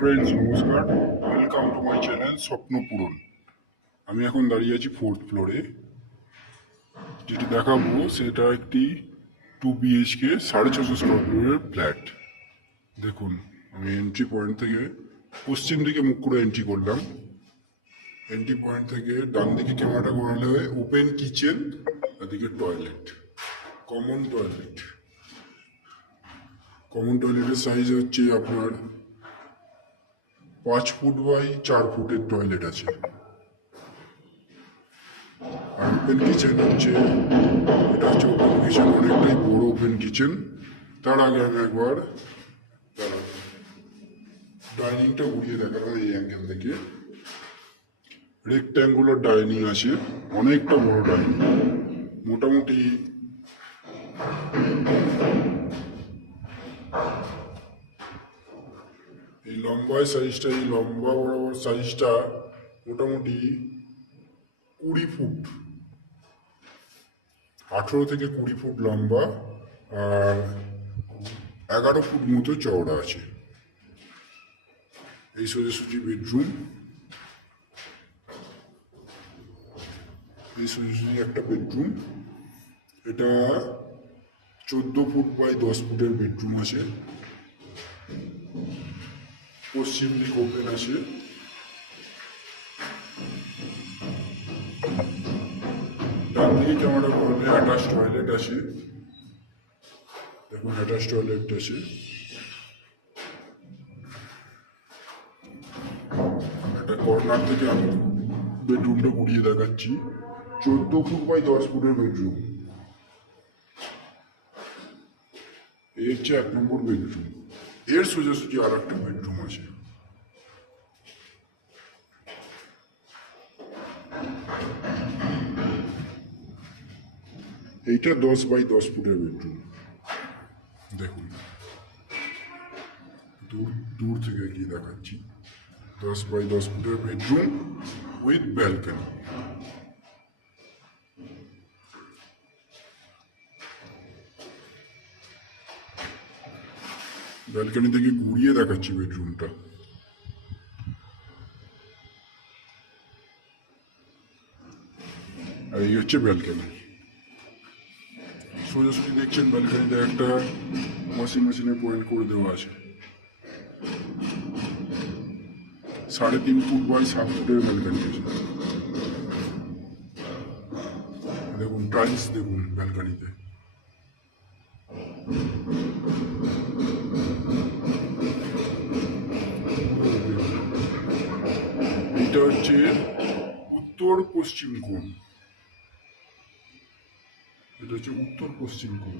Friends, নমস্কার। Welcome to my channel স্বপ্ন পূরণ। আমি এখন দাঁড়িয়ে আছি 4th ফ্লোরে। যেটি দেখাবো সেটা একটি 2 BHK 650 স্কোয়ার ফিটের ফ্ল্যাট। দেখুন, আমি এন্ট্রি পয়েন্ট থেকে পশ্চিম দিকে মুখ করে এন্ট্রি করলাম। এন্ট্রি পয়েন্ট থেকে ডান দিকে ক্যামেরাটা ঘোরালে ওপেন কিচেন, এদিকে টয়লেট, কমন টয়লেট। কমন টয়লেটের সাইজ হচ্ছে আপনার 5 ফুট বাই 4 ফুটের টয়লেট আছে। আর ওপেন কিচেন হচ্ছে, এটা হচ্ছে ওপেন কিচেন, অনেকটাই বড় ওপেন কিচেন। তার আগে আমি একবার ডাইনিংটা ঘুরিয়ে দেখালাম এই অ্যাঙ্গেল থেকে। রেক্ট্যাঙ্গুলার ডাইনিং আছে, অনেকটা বড় ডাইনিং। মোটামুটি এই লম্বায় সাইজটা, এই লম্বা বরাবর সাইজটা মোটামুটি 20 ফুট, 18 থেকে 20 ফুট লম্বা, আর 11 ফুট মতো চওড়া আছে। এই সোজাসুজি বেডরুম, এই সোজাসুজি একটা বেডরুম। এটা 14 ফুট বাই 10 ফুটের বেডরুম আছে। পশ্চিম দিক ওপেন আছে। ডান দিকে ক্যামেরা করলে অ্যাটাচ টয়লেট আছে। দেখুন, অ্যাটাচ টয়লেট আছে। একটা কর্নার থেকে আমি বেডরুমটা ঘুরিয়ে দেখাচ্ছি। 14 ফুট বাই 10 ফুটের বেডরুম। এই হচ্ছে 1 নম্বর বেডরুম। এর সোজাসুজি আর একটা বেডরুম আছে। এইটা 10 বাই 10 ফুটের বেডরুম। দেখুন, দূর থেকে গিয়ে দেখাচ্ছি। 10 বাই 10 ফুটের বেডরুম উইথ ব্যালকনি। ব্যালকনি থেকে ঘুরিয়ে দেখাচ্ছি বেডরুমটা। আর এই হচ্ছে ব্যালকনি। সোজাসুজি দেখছেন ব্যালকনিতে একটা ওয়াশিং মেশিনের পয়েন্ট করে দেওয়া আছে। 3.5 ফুট বাই 7 ফুটের ব্যালকনি আছে। দেখুন, টাইলস দেখুন ব্যালকনিতে। এটা হচ্ছে উত্তর পশ্চিম কোণ। এটা হচ্ছে উত্তর পশ্চিম কোণ।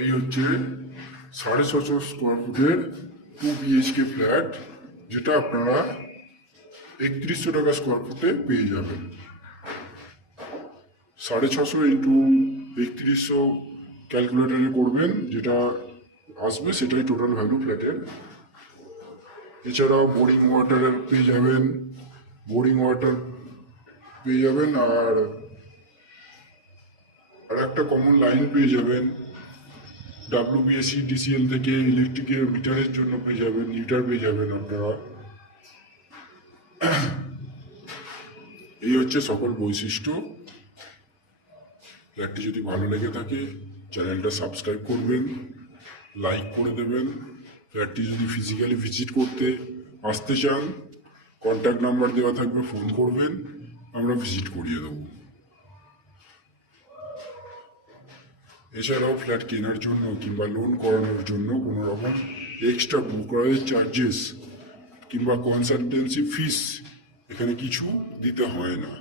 এই হচ্ছে 650 স্কোয়ার ফুটের 2 BHK ফ্ল্যাট, যেটা আপনারা 3100 টাকা স্কোয়ার ফুটে পেয়ে যাবেন। 650 ইন্টু 3100 ক্যালকুলেটারে করবেন, যেটা আসবে সেটাই টোটাল ভ্যালু ফ্ল্যাটের। এছাড়াও বোরিং ওয়াটারের পেয়ে যাবেন, বোরিং ওয়াটার পেয়ে যাবেন, আর একটা কমন লাইন পেয়ে যাবেন। WBSC DCL থেকে ইলেকট্রিকের মিটারের জন্য পেয়ে যাবেন, মিটার পেয়ে যাবেন আপনারা। এই হচ্ছে সকল বৈশিষ্ট্য। ফ্ল্যাটটি যদি ভালো লেগে থাকে চ্যানেলটা সাবস্ক্রাইব করবেন, লাইক করে দেবেন। ফ্ল্যাটটি যদি ফিজিক্যালি ভিজিট করতে আসতে চান, কন্ট্যাক্ট নাম্বার দেওয়া থাকবে, ফোন করবেন, আমরা ভিজিট করিয়ে দেবো। এছাড়াও ফ্ল্যাট কেনার জন্য কিংবা লোন করানোর জন্য কোনো রকম এক্সট্রা ব্রোকারেজ চার্জেস কিংবা কনসালটেন্সি ফিস এখানে কিছু দিতে হয় না।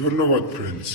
ধন্যবাদ ফ্রেন্ডস।